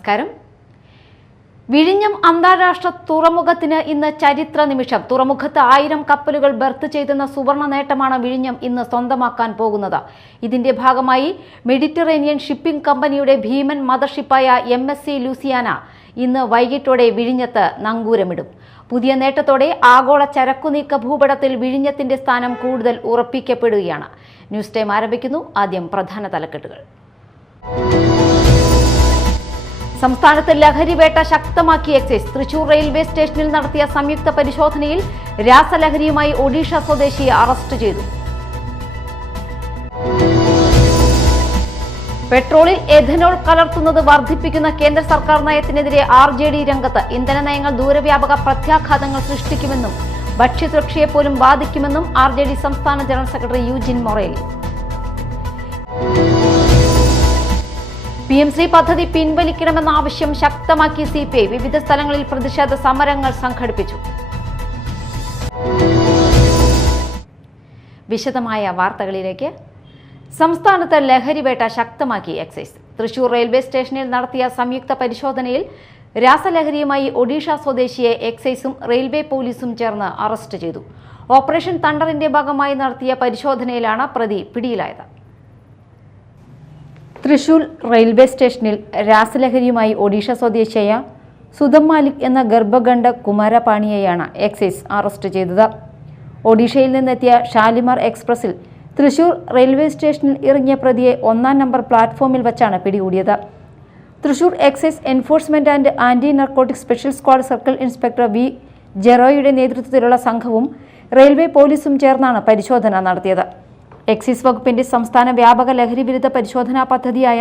നമസ്കാരം. വിഴിഞ്ഞം അന്താരാഷ്ട്ര തുറമുഖത്തിന് ഇന്ന് ചരിത്ര നിമിഷം. തുറമുഖത്ത് 1000 കപ്പലുകൾ ബർത്ത് ചെയ്തെന്ന സുവർണ നേട്ടമാണ് വിഴിഞ്ഞം ഇന്ന് സ്വന്തമാക്കാൻ പോകുന്നത്. ഇതിന്റെ ഭാഗമായി മെഡിറ്ററേനിയൻ ഷിപ്പിംഗ് കമ്പനിയുടെ ഭീമൻ മദർഷിപ്പായ MSC ലൂസിയാന ഇന്ന് വൈകിട്ടോടെ വിഴിഞ്ഞത്ത് നങ്കൂരമിടും. പുതിയ നേട്ടത്തോടെ ആഗോള ചരക്കുനീക്ക ഭൂപടത്തിൽ വിഴിഞ്ഞത്തിന്റെ സ്ഥാനം കൂടുതൽ ഉറപ്പിക്കപ്പെടുകയാണ്. ന്യൂസ് ടൈം ആരംഭിക്കുന്നു. ആദ്യം പ്രധാന തലക്കെട്ടുകൾ. സംസ്ഥാനത്ത് ലഹരിവേട്ട ശക്തമാക്കി എക്സൈസ്. തൃശൂർ റെയിൽവേ സ്റ്റേഷനിൽ നടത്തിയ സംയുക്ത പരിശോധനയിൽ രാസലഹരിയുമായി ഒഡീഷ സ്വദേശിയെ അറസ്റ്റ് ചെയ്തു. പെട്രോളിൽ എഥനോൾ കലർത്തുന്നത് വർദ്ധിപ്പിക്കുന്ന കേന്ദ്ര സർക്കാർ നയത്തിനെതിരെ RJD രംഗത്ത്. ഇന്ധന നയങ്ങൾ ദൂരവ്യാപക പ്രത്യാഘാതങ്ങൾ സൃഷ്ടിക്കുമെന്നും ഭക്ഷ്യസുരക്ഷയെപ്പോലും ബാധിക്കുമെന്നും RJD സംസ്ഥാന ജനറൽ സെക്രട്ടറി യൂജിൻ മൊറേലി. PM-ശ്രീ പദ്ധതി പിൻവലിക്കണമെന്ന ആവശ്യം ശക്തമാക്കി CPI. വിവിധ സ്ഥലങ്ങളിൽ പ്രതിഷേധ സമരങ്ങൾ സംഘടിപ്പിച്ചു. വിശദമായ വാർത്തകളിലേക്ക്. സംസ്ഥാനത്ത് ലഹരിവേട്ട ശക്തമാക്കി എക്സൈസ്. തൃശൂർ റെയിൽവേ സ്റ്റേഷനിൽ നടത്തിയ സംയുക്ത പരിശോധനയിൽ രാസലഹരിയുമായി ഒഡീഷ സ്വദേശിയെ എക്സൈസും റെയിൽവേ പോലീസും ചേർന്ന് അറസ്റ്റ് ചെയ്തു. ഓപ്പറേഷൻ തണ്ടറിന്റെ ഭാഗമായി നടത്തിയ പരിശോധനയിലാണ് പ്രതി പിടിയിലായത്. തൃശൂർ റെയിൽവേ സ്റ്റേഷനിൽ രാസലഹരിയുമായി ഒഡീഷ സ്വദേശിയായ സുധം മാലിക് എന്ന ഗർഭഗണ്ഡ കുമാരപാണിയെയാണ് എക്സൈസ് അറസ്റ്റ് ചെയ്തത്. ഒഡീഷയിൽ നിന്നെത്തിയ ഷാലിമാർ എക്സ്പ്രസിൽ തൃശൂർ റെയിൽവേ സ്റ്റേഷനിൽ ഇറങ്ങിയ പ്രതിയെ 1-ാം നമ്പർ പ്ലാറ്റ്ഫോമിൽ വച്ചാണ് പിടികൂടിയത്. Thrissur excise enforcement and anti narcotic special squad circle inspector V. ജെറോയുടെ നേതൃത്വത്തിലുള്ള സംഘവും റെയിൽവേ പോലീസും ചേർന്നാണ് പരിശോധന നടത്തിയത്. എക്സൈസ് വകുപ്പിന്റെ സംസ്ഥാന വ്യാപക ലഹരി വിരുദ്ധ പരിശോധനാ പദ്ധതിയായ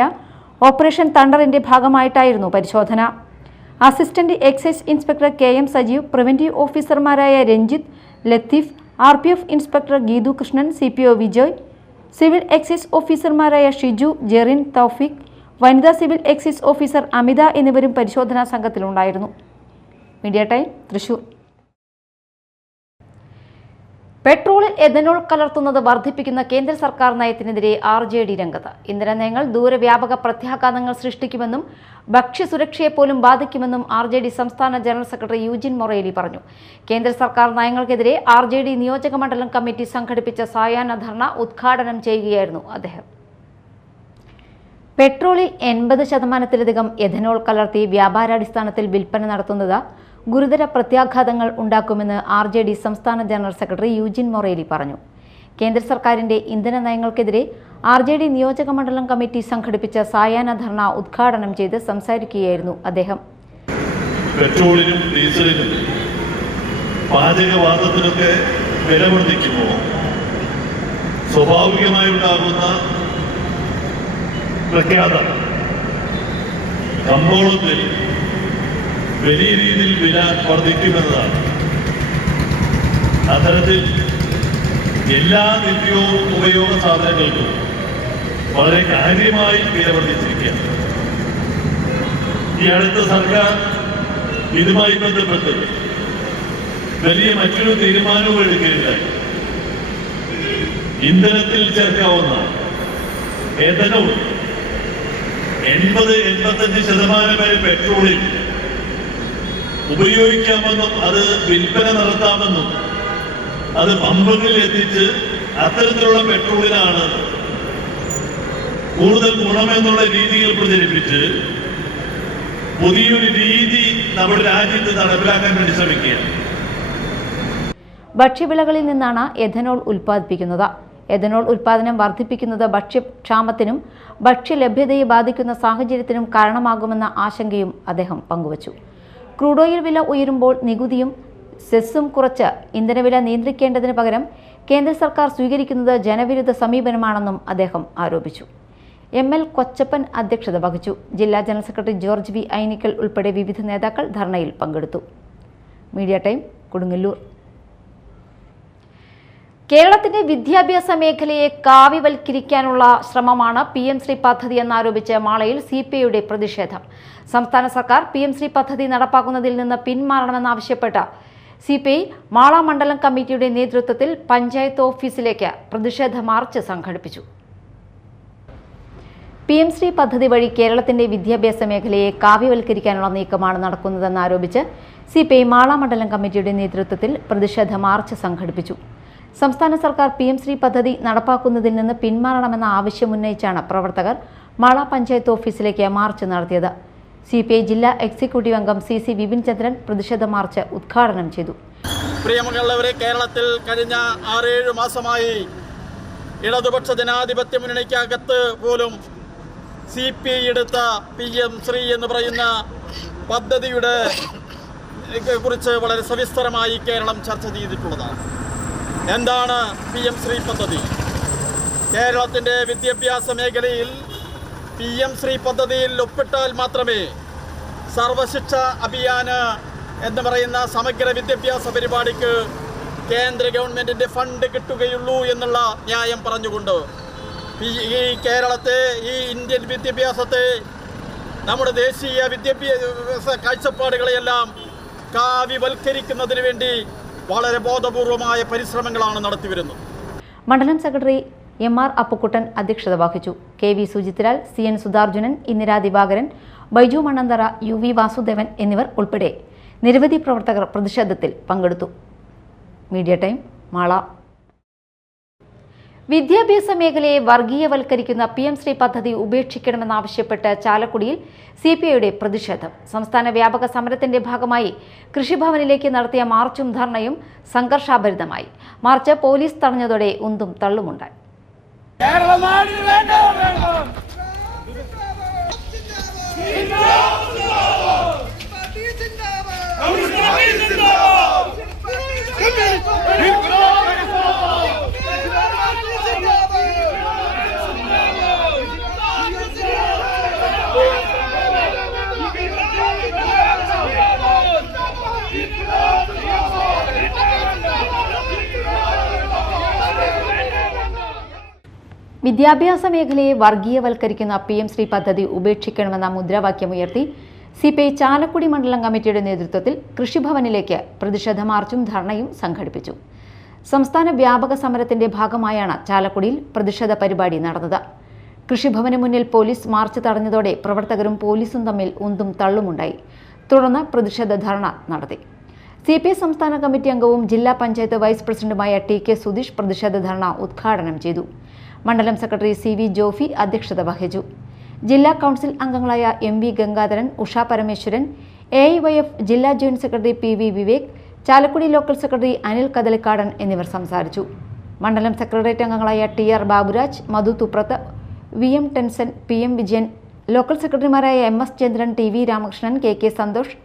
ഓപ്പറേഷൻ തണ്ടറിന്റെ ഭാഗമായിട്ടായിരുന്നു പരിശോധന. Assistant excise inspector KM Sajeev, preventive ഓഫീസർമാരായ Ranjith, Latheef, RPF inspector Geethu Krishnan, CPO Vijay, civil excise ഓഫീസർമാരായ ഷിജു, ജെറിൻ, തൗഫീഖ്, വനിതാ സിവിൽ എക്സൈസ് ഓഫീസർ അമിത എന്നിവരും പരിശോധനാ സംഘത്തിലുണ്ടായിരുന്നു. Media time, Thrissur. പെട്രോളിൽ എഥനോൾ കലർത്തുന്നത് വർദ്ധിപ്പിക്കുന്ന കേന്ദ്ര സർക്കാർ നയത്തിനെതിരെ RJD രംഗത്ത്. ഇന്ധന നയങ്ങൾ ദൂരവ്യാപക പ്രത്യാഘാതങ്ങൾ സൃഷ്ടിക്കുമെന്നും ഭക്ഷ്യസുരക്ഷയെപ്പോലും ബാധിക്കുമെന്നും RJD സംസ്ഥാന ജനറൽ സെക്രട്ടറി യൂജിൻ മൊറേലി പറഞ്ഞു. കേന്ദ്ര സർക്കാർ നയങ്ങൾക്കെതിരെ RJD നിയോജക മണ്ഡലം കമ്മിറ്റി സംഘടിപ്പിച്ച സായാഹ്ന ധർണ ഉദ്ഘാടനം ചെയ്യുകയായിരുന്നു അദ്ദേഹം. പെട്രോളിൽ 80% എഥനോൾ കലർത്തി വ്യാപാരാടിസ്ഥാനത്തിൽ വിൽപ്പന നടത്തുന്നത് ഗുരുതര പ്രത്യാഘാതങ്ങൾ ഉണ്ടാക്കുമെന്ന് RJD സംസ്ഥാന ജനറൽ സെക്രട്ടറി യൂജിൻ മൊറേലി പറഞ്ഞു. കേന്ദ്ര സർക്കാരിന്റെ ഇന്ധന നയങ്ങൾക്കെതിരെ RJD നിയോജക മണ്ഡലം കമ്മിറ്റി സംഘടിപ്പിച്ച സായാഹ്ന ധർണ ഉദ്ഘാടനം ചെയ്ത് സംസാരിക്കുകയായിരുന്നു അദ്ദേഹം. പെട്രോളിനും ഡീസലിനും പാചകവാതകത്തിനൊക്കെ വില വർദ്ധിക്കുമ്പോൾ സ്വാഭാവികമായി ഉണ്ടാകുന്ന പ്രഖ്യാപനം കമ്പോളത്തിൽ വലിയ രീതിയിൽ വില വർദ്ധിക്കുമെന്നതാണ്. അത്തരത്തിൽ എല്ലാ ഉപയോഗ സാധനങ്ങൾക്കും വളരെ കാര്യമായി വില വർദ്ധിച്ചിരിക്കുകയാണ്. ഈ അടുത്ത സർക്കാർ ഇതുമായി ബന്ധപ്പെട്ട് വലിയ മറ്റൊരു തീരുമാനവും എടുക്കുകയുണ്ടായി. ഇന്ധനത്തിൽ ചേർക്കാവുന്ന എഥനോൾ 80-85% വരെ പെട്രോളിൽ ഉപയോഗിക്കാമെന്നും അത് വിൽപ്പന നടത്താമെന്നും അത് പമ്പുകളിൽ എത്തിച്ച് അത്തരത്തിലുള്ള പെട്രോളിനാണ് കൂടുതൽ ഗുണമെന്നുള്ള രീതിയിൽ പ്രചരിപ്പിച്ച് പുതിയൊരു രീതി നമ്മുടെ രാജ്യത്ത് നടപ്പിലാക്കാൻ വേണ്ടി ശ്രമിക്കുകയാണ്. ഭക്ഷ്യവിളകളിൽ നിന്നാണ് എഥനോൾ ഉൽപ്പാദിപ്പിക്കുന്നത്. എഥനോൾ ഉൽപ്പാദനം വർദ്ധിപ്പിക്കുന്നത് ഭക്ഷ്യക്ഷാമത്തിനും ഭക്ഷ്യലഭ്യതയെ ബാധിക്കുന്ന സാഹചര്യത്തിനും കാരണമാകുമെന്ന ആശങ്കയും അദ്ദേഹം പങ്കുവച്ചു. ക്രൂഡ് ഓയിൽ വില ഉയരുമ്പോൾ നികുതിയും സെസ്സും കുറച്ച് ഇന്ധനവില നിയന്ത്രിക്കേണ്ടതിന് പകരം കേന്ദ്ര സർക്കാർ സ്വീകരിക്കുന്നത് ജനവിരുദ്ധ സമീപനമാണെന്നും അദ്ദേഹം ആരോപിച്ചു. ML കൊച്ചപ്പൻ അധ്യക്ഷത വഹിച്ചു. ജില്ലാ general secretary George V. Ainickal ഉൾപ്പെടെ വിവിധ നേതാക്കൾ ധർണയിൽ പങ്കെടുത്തു. Media time, Kodungallur. കേരളത്തിന്റെ വിദ്യാഭ്യാസ മേഖലയെ കാവ്യവൽക്കരിക്കാനുള്ള ശ്രമമാണ് PM-ശ്രീ പദ്ധതി എന്നാരോപിച്ച് മാളയിൽ CPIയുടെ പ്രതിഷേധം. സംസ്ഥാന സർക്കാർ PM-ശ്രീ പദ്ധതി നടപ്പാക്കുന്നതിൽ നിന്ന് പിന്മാറണമെന്നാവശ്യപ്പെട്ട് CPI മാള മണ്ഡലം കമ്മിറ്റിയുടെ നേതൃത്വത്തിൽ പഞ്ചായത്ത് ഓഫീസിലേക്ക് പ്രതിഷേധ മാർച്ച് സംഘടിപ്പിച്ചു. PM ശ്രീ പദ്ധതി വഴി കേരളത്തിന്റെ വിദ്യാഭ്യാസ മേഖലയെ കാവ്യവൽക്കരിക്കാനുള്ള നീക്കമാണ് നടക്കുന്നതെന്നാരോപിച്ച് CPI മാള മണ്ഡലം കമ്മിറ്റിയുടെ നേതൃത്വത്തിൽ പ്രതിഷേധ മാർച്ച് സംഘടിപ്പിച്ചു. സംസ്ഥാന സർക്കാർ PM ശ്രീ പദ്ധതി നടപ്പാക്കുന്നതിൽ നിന്ന് പിന്മാറണമെന്ന ആവശ്യമുന്നയിച്ചാണ് പ്രവർത്തകർ മാള പഞ്ചായത്ത് ഓഫീസിലേക്ക് മാർച്ച് നടത്തിയത്. CPI ജില്ലാ എക്സിക്യൂട്ടീവ് അംഗം CC വിപിൻ ചന്ദ്രൻ പ്രതിഷേധ മാർച്ച് ഉദ്ഘാടനം ചെയ്തു. പ്രിയമുള്ളവരെ, കേരളത്തിൽ കഴിഞ്ഞ 6-7 മാസമായി ഇടതുപക്ഷ ജനാധിപത്യ മുന്നണിക്കകത്ത് പോലും CPI എടുത്ത PM ശ്രീ എന്ന് പറയുന്ന പദ്ധതിയുടെ കുറിച്ച് വളരെ സവിസ്തരമായി കേരളം ചർച്ച ചെയ്തിട്ടുള്ളതാണ്. എന്താണ് PM ശ്രീ പദ്ധതി? കേരളത്തിൻ്റെ വിദ്യാഭ്യാസ മേഖലയിൽ PM ശ്രീ പദ്ധതിയിൽ ഒപ്പിട്ടാൽ മാത്രമേ സർവശിക്ഷ അഭിയാന് എന്ന് പറയുന്ന സമഗ്ര വിദ്യാഭ്യാസ പരിപാടിക്ക് കേന്ദ്ര ഗവൺമെൻറ്റിൻ്റെ ഫണ്ട് കിട്ടുകയുള്ളൂ എന്നുള്ള ന്യായം പറഞ്ഞുകൊണ്ട് ഈ കേരളത്തെ, ഈ ഇന്ത്യൻ വിദ്യാഭ്യാസത്തെ, നമ്മുടെ ദേശീയ വിദ്യാഭ്യാസ കാഴ്ചപ്പാടുകളെയെല്ലാം കാവ്യവൽക്കരിക്കുന്നതിന് വേണ്ടി വളരെ ബോധപൂർവമായ പരിശ്രമങ്ങളാണ് നടത്തിവരുന്നത്. മണ്ഡലം സെക്രട്ടറി MR അപ്പുക്കുട്ടൻ അധ്യക്ഷത വഹിച്ചു. KV Sujithlal, CN Sudharjunan, Indira Divakaran, Baiju മണ്ണന്തറ, UV Vasudevan എന്നിവർ ഉൾപ്പെടെ നിരവധി പ്രവർത്തകർ പ്രതിഷേധത്തിൽ പങ്കെടുത്തു. Media time, Mala. വിദ്യാഭ്യാസ മേഖലയെ വർഗീയവൽക്കരിക്കുന്ന PM ശ്രീ പദ്ധതി ഉപേക്ഷിക്കണമെന്നാവശ്യപ്പെട്ട് ചാലക്കുടിയിൽ CPIയുടെ പ്രതിഷേധം. സംസ്ഥാന വ്യാപക സമരത്തിന്റെ ഭാഗമായി കൃഷിഭവനിലേക്ക് നടത്തിയ മാർച്ചും ധർണയും സംഘർഷാഭരിതമായി. മാർച്ച് പോലീസ് തടഞ്ഞതോടെ ഉന്തും തള്ളുമുണ്ടായി. വിദ്യാഭ്യാസ മേഖലയെ വർഗീയവൽക്കരിക്കുന്ന PM ശ്രീ പദ്ധതി ഉപേക്ഷിക്കണമെന്ന മുദ്രാവാക്യമുയർത്തി CPI ചാലക്കുടി മണ്ഡലം കമ്മിറ്റിയുടെ നേതൃത്വത്തിൽ കൃഷിഭവനിലേക്ക് പ്രതിഷേധ മാർച്ചും ധർണയും സംഘടിപ്പിച്ചു. സംസ്ഥാന വ്യാപക സമരത്തിന്റെ ഭാഗമായാണ് ചാലക്കുടിയിൽ പ്രതിഷേധ പരിപാടി നടന്നത്. കൃഷിഭവന് മുന്നിൽ പോലീസ് മാർച്ച് തടഞ്ഞതോടെ പ്രവർത്തകരും പോലീസും തമ്മിൽ ഉന്തും തള്ളുമുണ്ടായി. തുടർന്ന് പ്രതിഷേധ ധർണ നടത്തി. CPI സംസ്ഥാന കമ്മിറ്റി അംഗവും ജില്ലാ പഞ്ചായത്ത് വൈസ് പ്രസിഡന്റുമായ TK സുധീഷ് പ്രതിഷേധ ധർണ ഉദ്ഘാടനം ചെയ്തു. മണ്ഡലം സെക്രട്ടറി CV ജോഫി അധ്യക്ഷത വഹിച്ചു. ജില്ലാ കൗൺസിൽ അംഗങ്ങളായ MV ഗംഗാധരൻ, ഉഷ പരമേശ്വരൻ, AIYF ജില്ലാ joint secretary PV Vivek, Chalakudy local secretary Anil Kadalikkadan എന്നിവർ സംസാരിച്ചു. മണ്ഡലം സെക്രട്ടേറിയറ്റ് അംഗങ്ങളായ TR Baburaj, Madhu Thuprath, VM Tenson, PM Vijayan, local സെക്രട്ടറിമാരായ MS Chandran, TV Ramakrishnan, KK Santhosh,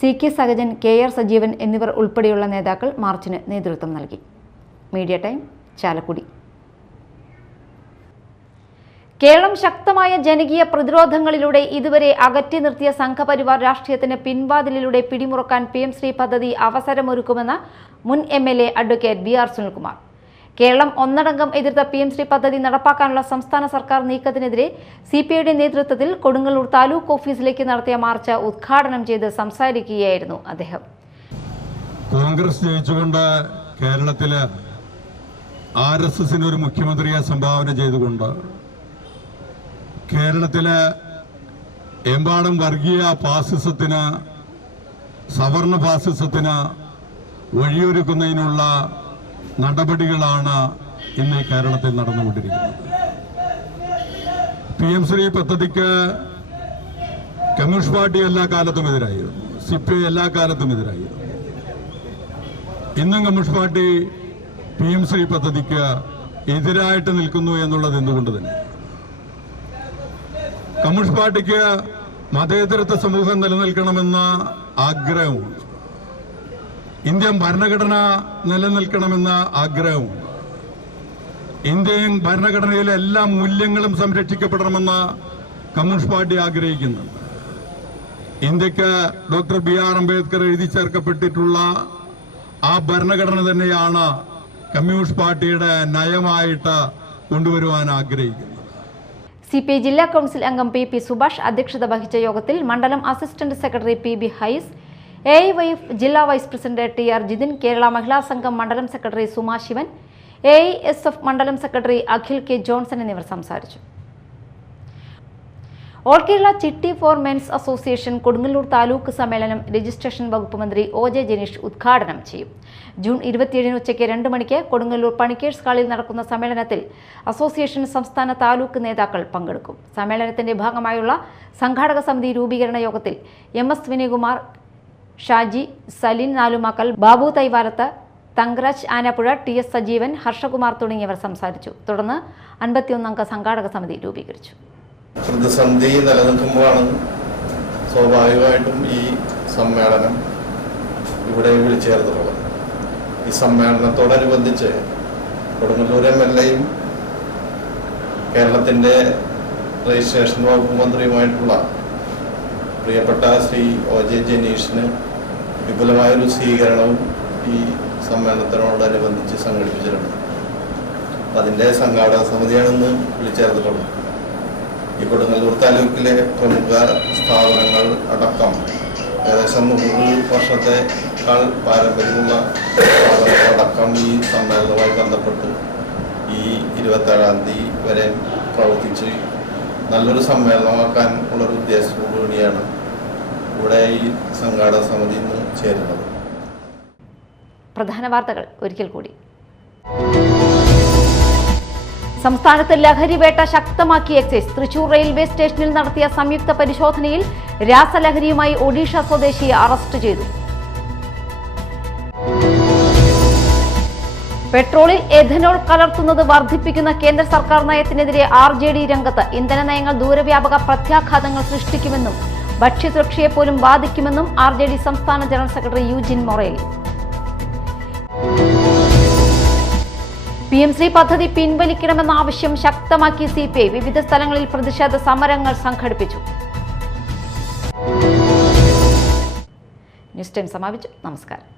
CK Sahajan, KR Sajeevan എന്നിവർ ഉൾപ്പെടെയുള്ള നേതാക്കൾ മാർച്ചിന് നേതൃത്വം നൽകി. Media time, Chalakudy. കേരളം ശക്തമായ ജനകീയ പ്രതിരോധങ്ങളിലൂടെ ഇതുവരെ അകറ്റി നിർത്തിയ സംഘപരിവാർ രാഷ്ട്രീയത്തിന് പിൻവാതിലിലൂടെ പിടിമുറുക്കാൻ PM ശ്രീ പദ്ധതി അവസരമൊരുക്കുമെന്ന് മുൻ MLA advocate BR Sunilkumar. Keralam ഒന്നടങ്കം എതിർത്ത PM ശ്രീ പദ്ധതി നടപ്പാക്കാനുള്ള സംസ്ഥാന സർക്കാർ നീക്കത്തിനെതിരെ CPIയുടെ നേതൃത്വത്തിൽ കൊടുങ്ങല്ലൂർ താലൂക്ക് ഓഫീസിലേക്ക് നടത്തിയ മാർച്ച് ഉദ്ഘാടനം ചെയ്ത് സംസാരിക്കുകയായിരുന്നു അദ്ദേഹം. കോൺഗ്രസ് ജയിച്ചുകൊണ്ട് കേരളത്തില് RSSന് ഒരു മുഖ്യമന്ത്രിയെ സംഭാവന ചെയ്തുകൊണ്ട് കേരളത്തിലെ എമ്പാടും വർഗീയ ഫാസിസത്തിന്, സവർണ ഫാസിസത്തിന് വഴിയൊരുക്കുന്നതിനുള്ള നടപടികളാണ് ഇന്ന് കേരളത്തിൽ നടന്നുകൊണ്ടിരിക്കുന്നത്. PM ശ്രീ പദ്ധതിക്ക് കമ്മ്യൂണിസ്റ്റ് പാർട്ടി എല്ലാ കാലത്തും എതിരായിരുന്നു, CPI എല്ലാ കാലത്തും എതിരായിരുന്നു. ഇന്നും കമ്മ്യൂണിസ്റ്റ് പാർട്ടി PM ശ്രീ പദ്ധതിക്ക് എതിരായിട്ട് നിൽക്കുന്നു എന്നുള്ളത് എന്തുകൊണ്ട് തന്നെ കമ്മ്യൂണിസ്റ്റ് പാർട്ടിക്ക് മതേതരത്വ സമൂഹം നിലനിൽക്കണമെന്ന ആഗ്രഹമുണ്ട്. ഇന്ത്യൻ ഭരണഘടന നിലനിൽക്കണമെന്ന ആഗ്രഹമുണ്ട്. ഇന്ത്യൻ ഭരണഘടനയിലെ എല്ലാ മൂല്യങ്ങളും സംരക്ഷിക്കപ്പെടണമെന്ന് കമ്മ്യൂണിസ്റ്റ് പാർട്ടി ആഗ്രഹിക്കുന്നുണ്ട്. ഇന്ത്യക്ക് ഡോക്ടർ BR അംബേദ്കർ എഴുതി ചേർക്കപ്പെട്ടിട്ടുള്ള ആ ഭരണഘടന തന്നെയാണ് കമ്മ്യൂണിസ്റ്റ് പാർട്ടിയുടെ നയമായിട്ട് കൊണ്ടുവരുവാൻ ആഗ്രഹിക്കുന്നത്. CPI ജില്ലാ കൗൺസിൽ അംഗം PP സുഭാഷ് അധ്യക്ഷത വഹിച്ച യോഗത്തിൽ മണ്ഡലം assistant secretary PB Hyse, AIYF ജില്ലാ vice president TR Jithin, Kerala മഹിളാ സംഘം മണ്ഡലം സെക്രട്ടറി സുമാ ശിവൻ, AISF മണ്ഡലം സെക്രട്ടറി അഖിൽ K ജോൺസൺ എന്നിവർ സംസാരിച്ചു. All Kerala chitty foremen's association Kodungallur taluk സമ്മേളനം രജിസ്ട്രേഷൻ വകുപ്പ് മന്ത്രി OJ ജനീഷ് ഉദ്ഘാടനം ചെയ്യും. ജൂൺ 27 ഉച്ചയ്ക്ക് 2 മണിക്ക് കൊടുങ്ങല്ലൂർ പണിക്കേഴ്സ് ഹാളിൽ നടക്കുന്ന സമ്മേളനത്തിൽ അസോസിയേഷൻ സംസ്ഥാന താലൂക്ക് നേതാക്കൾ പങ്കെടുക്കും. സമ്മേളനത്തിന്റെ ഭാഗമായുള്ള സംഘാടക സമിതി രൂപീകരണ യോഗത്തിൽ MS വിനയകുമാർ, ഷാജി, സലിൻ നാലുമാക്കൽ, ബാബു തൈവാലത്ത്, തങ്കരാജ് ആനപ്പുഴ, TS സജീവൻ, ഹർഷകുമാർ തുടങ്ങിയവർ സംസാരിച്ചു. തുടർന്ന് 51 അംഗ സംഘാടക സമിതി രൂപീകരിച്ചു. പ്രതിസന്ധി നിലനിൽക്കുമ്പോഴാണ് സ്വാഭാവികമായിട്ടും ഈ സമ്മേളനം ഇവിടെ വിളിച്ചേർത്തിട്ടുള്ളത്. ഈ സമ്മേളനത്തോടനുബന്ധിച്ച് കൊടുങ്ങല്ലൂർ MLAയും കേരളത്തിൻ്റെ രജിസ്ട്രേഷൻ വകുപ്പ് മന്ത്രിയുമായിട്ടുള്ള പ്രിയപ്പെട്ട ശ്രീ OJ ജനീഷിന് വിപുലമായൊരു സ്വീകരണവും ഈ സമ്മേളനത്തിനോടനുബന്ധിച്ച് സംഘടിപ്പിച്ചിട്ടുണ്ട്. അതിൻ്റെ സംഘാടക സമിതിയാണ് ഇന്ന് വിളിച്ചേർത്തിട്ടുള്ളത്. ഈ കൊടുങ്ങല്ലൂർ താലൂക്കിലെ പ്രമുഖ സ്ഥാപനങ്ങൾ അടക്കം ഏകദേശം 100 വർഷത്തെക്കാൾ പാരമ്പര്യമുള്ള സ്ഥാപനങ്ങളടക്കം ഈ സമ്മേളനവുമായി ബന്ധപ്പെട്ട് ഈ 27-ാം തീയതി വരെ പ്രവർത്തിച്ച് നല്ലൊരു സമ്മേളനമാക്കാൻ ഉള്ളൊരു ഉദ്ദേശത്തോടുകൂടിയാണ് ഇവിടെ ഈ സംഘാടക സമിതി ഇന്ന് ചേരുന്നത്. പ്രധാന വാർത്തകൾ ഒരിക്കൽ കൂടി. സംസ്ഥാനത്ത് ലഹരിവേട്ട ശക്തമാക്കി എക്സൈസ്. തൃശൂർ റെയിൽവേ സ്റ്റേഷനിൽ നടത്തിയ സംയുക്ത പരിശോധനയിൽ രാസലഹരിയുമായി ഒഡീഷ സ്വദേശിയെ അറസ്റ്റ് ചെയ്തു. പെട്രോളിൽ എഥനോൾ കലർത്തുന്നത് വർദ്ധിപ്പിക്കുന്ന കേന്ദ്ര സർക്കാർ നയത്തിനെതിരെ RJD രംഗത്ത്. ഇന്ധന നയങ്ങൾ ദൂരവ്യാപക പ്രത്യാഘാതങ്ങൾ സൃഷ്ടിക്കുമെന്നും ഭക്ഷ്യസുരക്ഷയെപ്പോലും ബാധിക്കുമെന്നും RJD സംസ്ഥാന ജനറൽ സെക്രട്ടറി യൂജിൻ മൊറേലി. PM ശ്രീ പദ്ധതി പിൻവലിക്കണമെന്ന ആവശ്യം ശക്തമാക്കി CPI. വിവിധ സ്ഥലങ്ങളിൽ പ്രതിഷേധ സമരങ്ങൾ സംഘടിപ്പിച്ചു. ന്യൂസ് ടൈം സമാപിച്ചു. നമസ്കാരം.